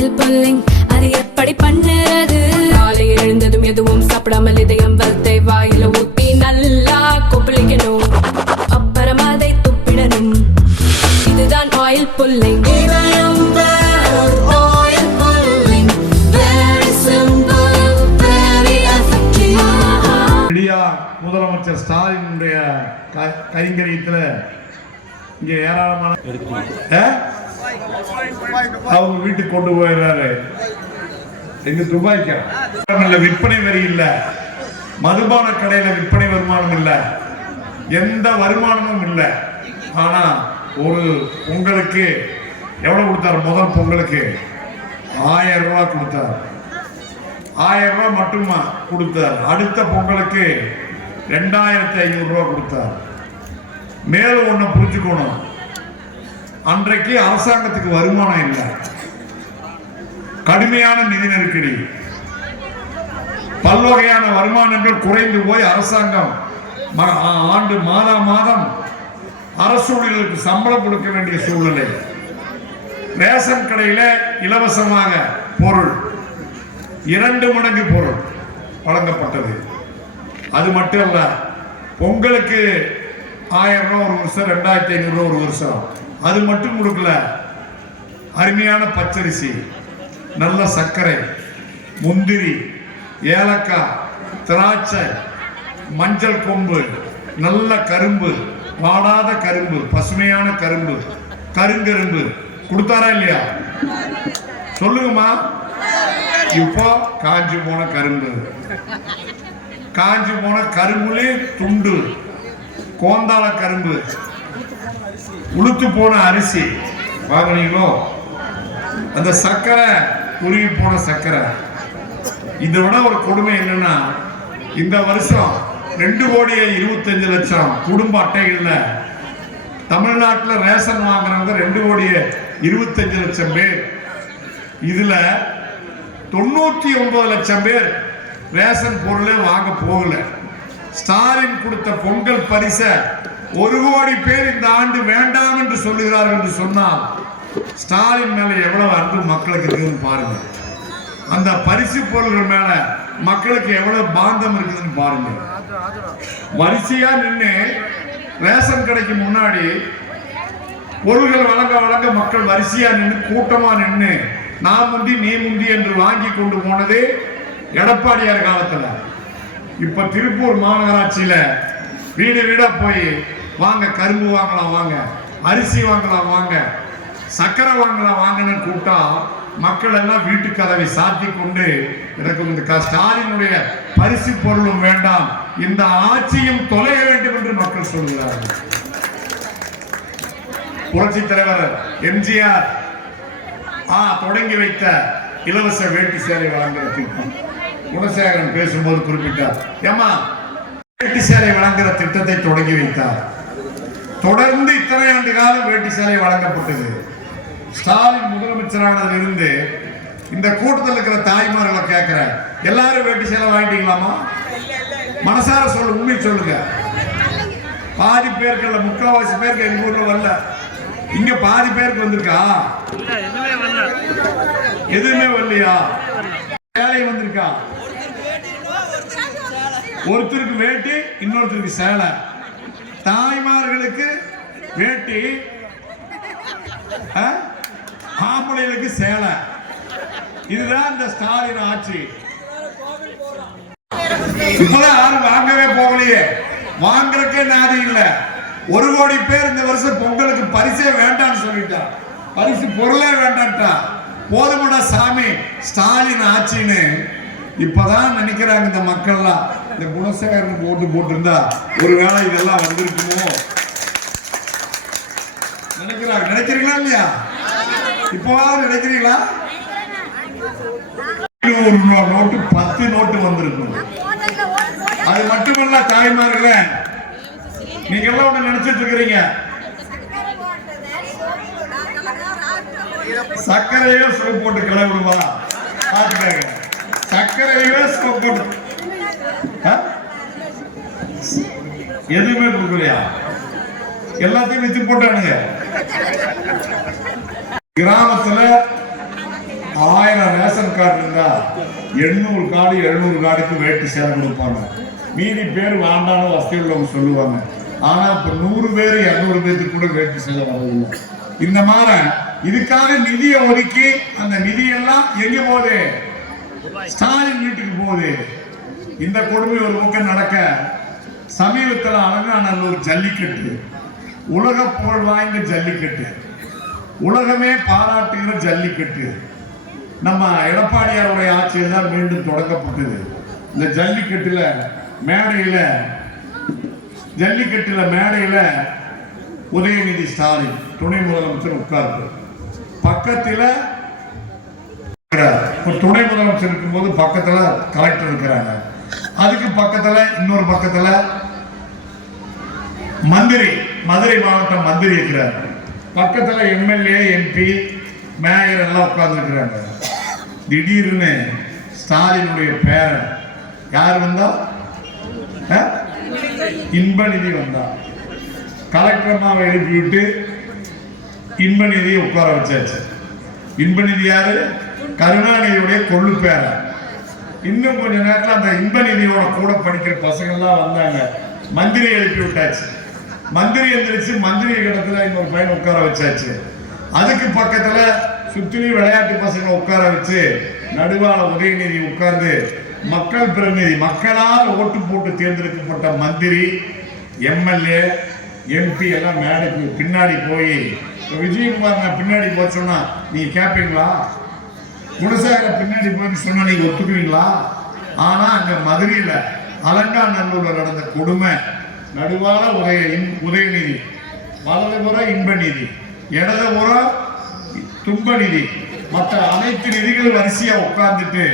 Oil pulling அது எப்படி பண்ணுறது? காலையில் எழுந்ததும் எதுவும் சாப்பிடாமல் இதயம் வளத்தை வாயில ஊத்தி நல்லா கொப்பளிக்கணும். அப்புறம் அதை துப்பிடணும். இதுதான் ஆயில் புல்லிங் முதலமைச்சர் ஸ்டாலினுடைய கைங்கரியத்துல இங்க ஏராளமான? அவங்க வீட்டுக்கு கொண்டு போயிடுறாரு. எங்க துபாய்க்கா? இல்ல விற்பனை வரி இல்ல. மதுபான கடையில விற்பனை வருமானம் இல்ல. எந்த வருமானமும் இல்ல. ஆனா ஒரு பொங்கலுக்கு எவ்வளவு கொடுத்தாரு? முதல் பொங்கலுக்கு ஆயிரம் ரூபாய் கொடுத்தாரு. ஆயிரம் ரூபாய் மட்டுமா கொடுத்தார்? அடுத்த பொங்கலுக்கு ரெண்டாயிரத்தி ஐநூறு ரூபாய் கொடுத்தார். மேலும் ஒன்று புரிஞ்சுக்கணும். அன்றைக்கு அரசாங்கத்துக்கு வருமானம் இல்லை. கடுமையான நிதி நெருக்கடி. பல்வகையான வருமானங்கள் குறைந்து போய் அரசாங்கம் ம- ஆண்டு மாதா மாதம் அரசு ஊழியர்களுக்கு சம்பளம் கொடுக்க வேண்டிய சூழ்நிலை. ரேஷன் கடையில இலவசமாக பொருள் இரண்டு மடங்கு பொருள் வழங்கப்பட்டது. அது மட்டும் இல்ல பொங்கலுக்கு ஆயிரம் ரூபா ஒரு வருஷம் ரெண்டாயிரத்தி ஐநூறு ஒரு வருஷம். அது மட்டும் கொடுக்கல. அருமையான பச்சரிசி நல்ல சர்க்கரை முந்திரி ஏலக்காய் திராட்சை மஞ்சள் கொம்பு நல்ல கரும்பு வாடாத கரும்பு பசுமையான கரும்பு கருங்கரும்பு. கொடுத்தாரா இல்லையா? சொல்லுங்கம்மா. இப்போ காஞ்சி போன கரும்பு. காஞ்சி போன கரும்புலே துண்டு. கோந்தாள கரும்பு. உளுத்து போன அரிசி. வாங்குனீங்களோ அந்த சர்க்கரை குருவி போன சர்க்கரை. இதை விட ஒரு கொடுமை என்னன்னா இந்த வருஷம் ரெண்டு கோடியே இருபத்தஞ்சு லட்சம் குடும்ப அட்டைகள்ல தமிழ்நாட்டில் ரேஷன் வாங்குறவங்க ரெண்டு கோடியே இருபத்தஞ்சு லட்சம் பேர். இதுல தொண்ணூத்தி ஒன்பது லட்சம் பேர் ரேஷன் பொருளே வாங்க போகல. ஸ்டாலின் கொடுத்த பொங்கல் பரிசை ஒரு கோடி பேர் இந்த ஆண்டு வேண்டாம் என்று சொல்லுகிறார்கள் என்று சொன்னால் ஸ்டாலின் மேல எவ்வளவு அன்பு மக்களுக்கு இருக்குதுன்னு பாருங்க. அந்த பரிசு பொருள்கள் மேல மக்களுக்கு எவ்வளவு பாந்தம் இருக்குதுன்னு பாருங்க. வரிசையா நின்று ரேஷன் கடைக்கு முன்னாடி பொருள்கள் வழங்க வழங்க மக்கள் வரிசையா நின்று கூட்டமா நின்று நான் முந்தி நீ முந்தி என்று வாங்கி கொண்டு போனது எடப்பாடியார் காலத்துல. இப்ப திருப்பூர் மாநகராட்சியில வீடு வீடா போய் வாங்க கரும்பு வாங்கலாம் வாங்க. அரிசி வாங்கலாம் வாங்க. சக்கரை வாங்கலாம் வாங்கன்னு கூப்பிட்டா மக்கள் எல்லாம் வீட்டு கதவை சாத்தி கொண்டு எனக்கு இந்த க- ஸ்டாலினுடைய பரிசு பொருளும் வேண்டாம். இந்த ஆட்சியும் தொலைய வேண்டும் என்று மக்கள் சொல்கிறார்கள். புரட்சி தலைவர் எம்ஜிஆர் ஆ தொடங்கி வைத்த இலவச வேட்டி சேலை வழங்குற திட்டம் குணசேகரன் பேசும்போது குறிப்பிட்டார். ஏமா வேட்டி சேலை வழங்குற திட்டத்தை தொடங்கி வைத்தார். தொடர்ந்து இத்தனை ஆண்டு காலம் வேட்டி சேலை வழங்கப்பட்டது. ஸ்டாலின் முதலமைச்சரானதிலிருந்து இந்த கூட்டத்தில் இருக்கிற தாய்மார்களை கேட்கிறேன். எல்லாரும் வேட்டி சேலை வாங்கிட்டீங்களாமா மனசார சொல்லு உண்மை சொல்லுங்க. பாதி பேருக்கு இல்லை முக்கால்வாசி பேருக்கு எங்க ஊர்ல வரல. இங்க பாதி பேருக்கு வந்திருக்கா? எதுவுமே வரலையா? சேலை வந்திருக்கா? ஒருத்தருக்கு வேட்டி இன்னொருத்தருக்கு சேலை. தாய்மார்களுக்கு வேட்டி ஆம்பளைகளுக்கு சேலை. இதுதான் இந்த ஸ்டாலின் ஆட்சி. இப்பதான் யாரும் வாங்கவே போகலையே. வாங்கறக்கே நாதி இல்ல. ஒரு கோடி பேர் இந்த வருஷம் பொங்கலுக்கு பரிசே வேண்டாம்னு சொல்லிட்டா பரிசு பொருளே வேண்டாம்ட்டா போதுமடா சாமி ஸ்டாலின் ஆட்சின்னு இப்பதான் நினைக்கிறாங்க இந்த மக்கள்லாம். இந்த குணசேகரனுக்கு ஓட்டு போட்டிருந்தா ஒருவேளை இதெல்லாம் வந்திருக்குமோ? நினைக்கிறாங்க நினைக்கிறீங்களா இல்லையா? இப்போ நினைக்கிறீங்களா? ஒரு நோட்டு பத்து நோட்டு வந்திருக்கும். அது மட்டுமல்ல தாய்மார்களே நீங்க எல்லாம் ஒண்ணு நினைச்சிட்டு இருக்கிறீங்க. சர்க்கரையோ சோப்பு போட்டு கிளம்பிடுவா பாத்துக்காங்க சர்க்கரையோ சோப்பு போட்டு எதுவுமே கொடுக்கலையா? எல்லாத்தையும் வித்து போட்டானுங்க. கிராமத்துல ஆயிரம் ரேஷன் கார்டு இருந்தா எண்ணூறு கார்டு எழுநூறு கார்டுக்கு வேட்டு சேலை கொடுப்பாங்க. மீதி பேர் வேண்டாம்னு வசதி உள்ளவங்க சொல்லுவாங்க. ஆனா இப்ப நூறு பேர் இரநூறு பேருக்கு கூட வேட்டு சேலை வரதில்லை. இந்த மாதிரி இதுக்காக நிதியை ஒதுக்கி அந்த நிதியெல்லாம் எங்க போகுது? ஸ்டாலின் வீட்டுக்கு போகுது. இந்த கொடுமை ஒரு பக்கம் நடக்க சமீபத்தில் அலங்காநல்லூர் ஜல்லிக்கட்டு. உலக புகழ் வாய்ந்த ஜல்லிக்கட்டு. உலகமே பாராட்டுகிற ஜல்லிக்கட்டு. நம்ம எடப்பாடியாருடைய ஆட்சியில் தான் மீண்டும் தொடங்கப்பட்டது இந்த ஜல்லிக்கட்டுல மேடையில் ஜல்லிக்கட்டுல மேடையில் உதயநிதி ஸ்டாலின் துணை முதலமைச்சர் உட்கார்ந்து பக்கத்துல ஒரு துணை முதலமைச்சர் இருக்கும்போது பக்கத்துல கலெக்டர் இருக்கிறாங்க. அதுக்கு பக்கத்துல இன்னொரு பக்கத்துல மந்திரி மதுரை மாவட்டம் மந்திரி இருக்கிறார். பக்கத்துல எம்எல்ஏ எம்பி மேயர் எல்லாம் உட்கார்ந்துருக்கிறாங்க. திடீர்னு ஸ்டாலினுடைய பேரன் யார் வந்தா? இன்பநிதி வந்தா. கலெக்டர் எழுப்பிவிட்டு விட்டு இன்பநிதியை உட்கார வச்சாச்சு. இன்பநிதி யாரு? கருணாநிதியுடைய கொள்ளு பேரன். இன்னும் கொஞ்ச நேரத்தில் அந்த இன்ப நிதியோட கூட படிக்கிற பசங்கள்லாம் வந்தாங்க. மந்திரி எழுப்பி விட்டாச்சு. மந்திரி எழுந்திரிச்சு மந்திரி கிடத்துல இன்னொரு பையன் உட்கார வச்சாச்சு. அதுக்கு பக்கத்தில் சுற்றிலையும் விளையாட்டு பசங்களை உட்கார வச்சு நடுவால உதயநிதி உட்கார்ந்து மக்கள் பிரதிநிதி மக்களால் ஓட்டு போட்டு தேர்ந்தெடுக்கப்பட்ட மந்திரி எம்எல்ஏ எம்பி எல்லாம் மேடைக்கு பின்னாடி போய் விஜயகுமார் நான் பின்னாடி போச்சோன்னா நீங்கள் கேட்பீங்களா குணசாகர பின்னாடி போய் சொன்னா நீங்க ஒத்துக்குவீங்களா? ஆனா அங்க மதுரையில அலங்காநல்லூர்ல நடந்த கொடுமை நடுவால உதய இன்- உதயநிதி வலதுபுறம் இன்ப நிதி இடதுபுறம் துன்ப நிதி மற்ற அனைத்து நிதிகள் வரிசையா உட்கார்ந்துட்டு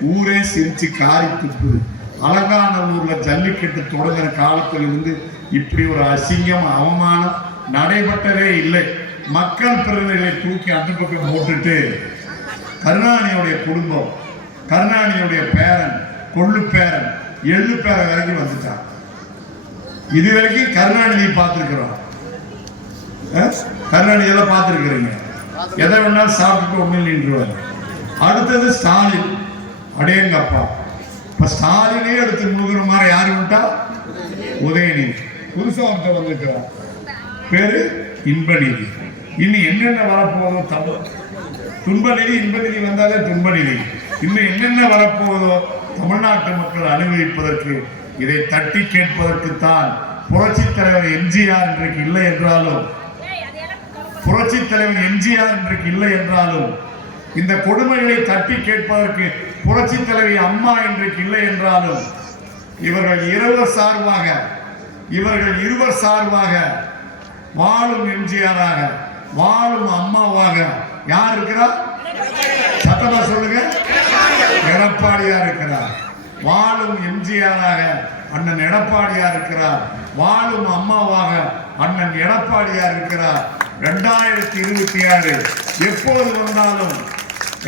ஊரே சிரிச்சு காரி துப்புது. அலங்காநல்லூர்ல ஜல்லிக்கட்டு தொடங்குற காலத்துல இருந்து இப்படி ஒரு அசிங்கம் அவமானம் நடைபெற்றதே இல்லை. மக்கள் பிரதிநிதிகளை தூக்கி அந்த பக்கம் போட்டுட்டு கருணாநிதியுடைய குடும்பம் கருணாநிதியுடைய பேரன் கொள்ளு பேரன் எள்ளு பேரன் வரைக்கும் வந்துட்டான். இது வரைக்கும் கருணாநிதி பார்த்துருக்கிறோம். கருணாநிதி எல்லாம் எதை வேணாலும் சாப்பிட்டுட்டு ஒண்ணு நின்றுவார். அடுத்தது ஸ்டாலின் அடேங்கப்பா. இப்போ ஸ்டாலினே எடுத்து முழுகிற மாதிரி யாரு விட்டா உதயநிதி. புதுசா ஒருத்தர் வந்திருக்கிறார். பேரு இன்பநிதி. இனி என்னென்ன வரப்போகும் தமிழ் துன்பநிதி இன்பநிதி வந்தாலே துன்பநிதி இன்னும் என்னென்ன வரப்போவதோ தமிழ்நாட்டு மக்கள் அனுபவிப்பதற்கு இதை தட்டி கேட்பதற்குத்தான் புரட்சி தலைவர் எம்ஜிஆர் இன்றைக்கு இல்லை என்றாலும் புரட்சி தலைவர் எம்ஜிஆர் இன்றைக்கு இல்லை என்றாலும் இந்த கொடுமைகளை தட்டி கேட்பதற்கு புரட்சி தலைவி அம்மா இன்றைக்கு இல்லை என்றாலும் இவர்கள் இருவர் சார்பாக இவர்கள் இருவர் சார்பாக வாழும் எம்ஜிஆராக வாழும் அம்மாவாக யார் இருக்கிறார் சத்தமா சொல்லுங்க. எடப்பாடியார் இருக்கிறார். வாழும் எம்ஜிஆராக அண்ணன் எடப்பாடியார் இருக்கிறார். வாழும் அம்மாவாக அண்ணன் எடப்பாடியார் இருக்கிறார். ரெண்டாயிரத்தி இருபத்தி ஆறு எப்போது வந்தாலும்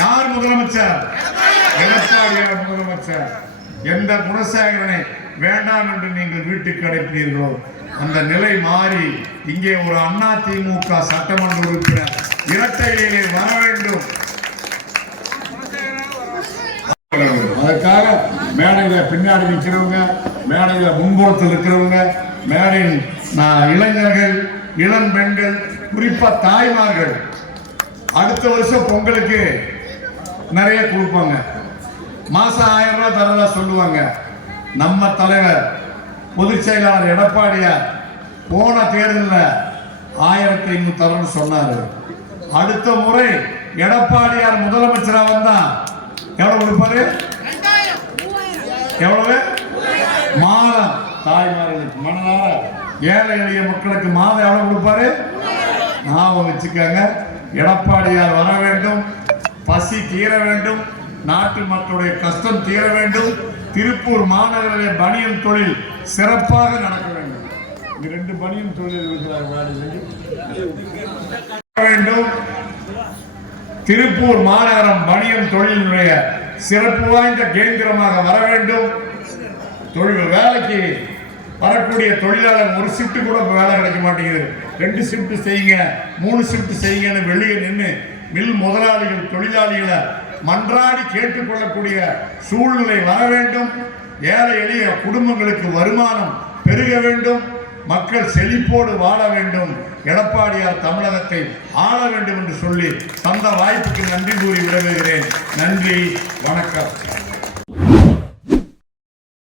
யார் முதலமைச்சர்? எடப்பாடியார் முதலமைச்சர். எந்த குணசேகரனை வேண்டாம் என்று நீங்கள் வீட்டுக்கு அடைப்பீர்களோ அந்த நிலை மாறி இங்கே ஒரு அண்ணா திமுக சட்டமன்ற உறுப்பினர் இரட்டை இலையிலே வர வேண்டும். அதற்காக மேடையில பின்னாடி நிற்கிறவங்க மேடையில முன்புறத்தில் இருக்கிறவங்க மேடையின் நான் இளைஞர்கள் இளம் பெண்கள் குறிப்பா தாய்மார்கள். அடுத்த வருஷம் பொங்கலுக்கு நிறைய கொடுப்பாங்க. மாசம் ஆயிரம் ரூபாய் தரதா சொல்லுவாங்க. நம்ம தலைவர் பொதுச் செயலாளர் எடப்பாடியார் போன தேர்தலில் ஆயிரத்தி ஐநூறு தரன்னு சொன்னாரு. அடுத்த முறை எடப்பாடியார் முதலமைச்சரா வந்தா எவ்வளவு கொடுப்பாரு? எவ்வளவு? மாதம். தாய்மார்களுக்கு மனதார ஏழை எளிய மக்களுக்கு மாதம் எவ்வளவு கொடுப்பாரு? ஞாபகம் வச்சுக்கோங்க. எடப்பாடியார் வர வேண்டும். பசி தீர வேண்டும். நாட்டு மக்களுடைய கஷ்டம் தீர வேண்டும். திருப்பூர் மாநகரிலே பனியன் தொழில் சிறப்பாக நடக்க வேண்டும். இந்த ரெண்டு பனியன் தொழில் இருக்கிறார் வேண்டும். திருப்பூர் மாநகரம் பனியன் தொழிலினுடைய சிறப்பு வாய்ந்த கேந்திரமாக வர வேண்டும். தொழில் வேலைக்கு வரக்கூடிய தொழிலாளர் ஒரு ஷிஃப்ட் கூட வேலை கிடைக்க மாட்டேங்குது. ரெண்டு ஷிஃப்ட் செய்யுங்க மூணு ஷிஃப்ட் செய்யுங்கன்னு வெளியே நின்று மில் முதலாளிகள் தொழிலாளிகளை மன்றாடி கேட்டுக்கொள்ளக்கூடிய சூழ்நிலை வர வேண்டும். ஏழை எளிய குடும்பங்களுக்கு வருமானம் பெருக வேண்டும். மக்கள் செழிப்போடு வாழ வேண்டும். எடப்பாடியார் தமிழகத்தை ஆள வேண்டும் என்று சொல்லி தந்த வாய்ப்புக்கு நன்றி கூறி விடைபெறுகிறேன். நன்றி வணக்கம்.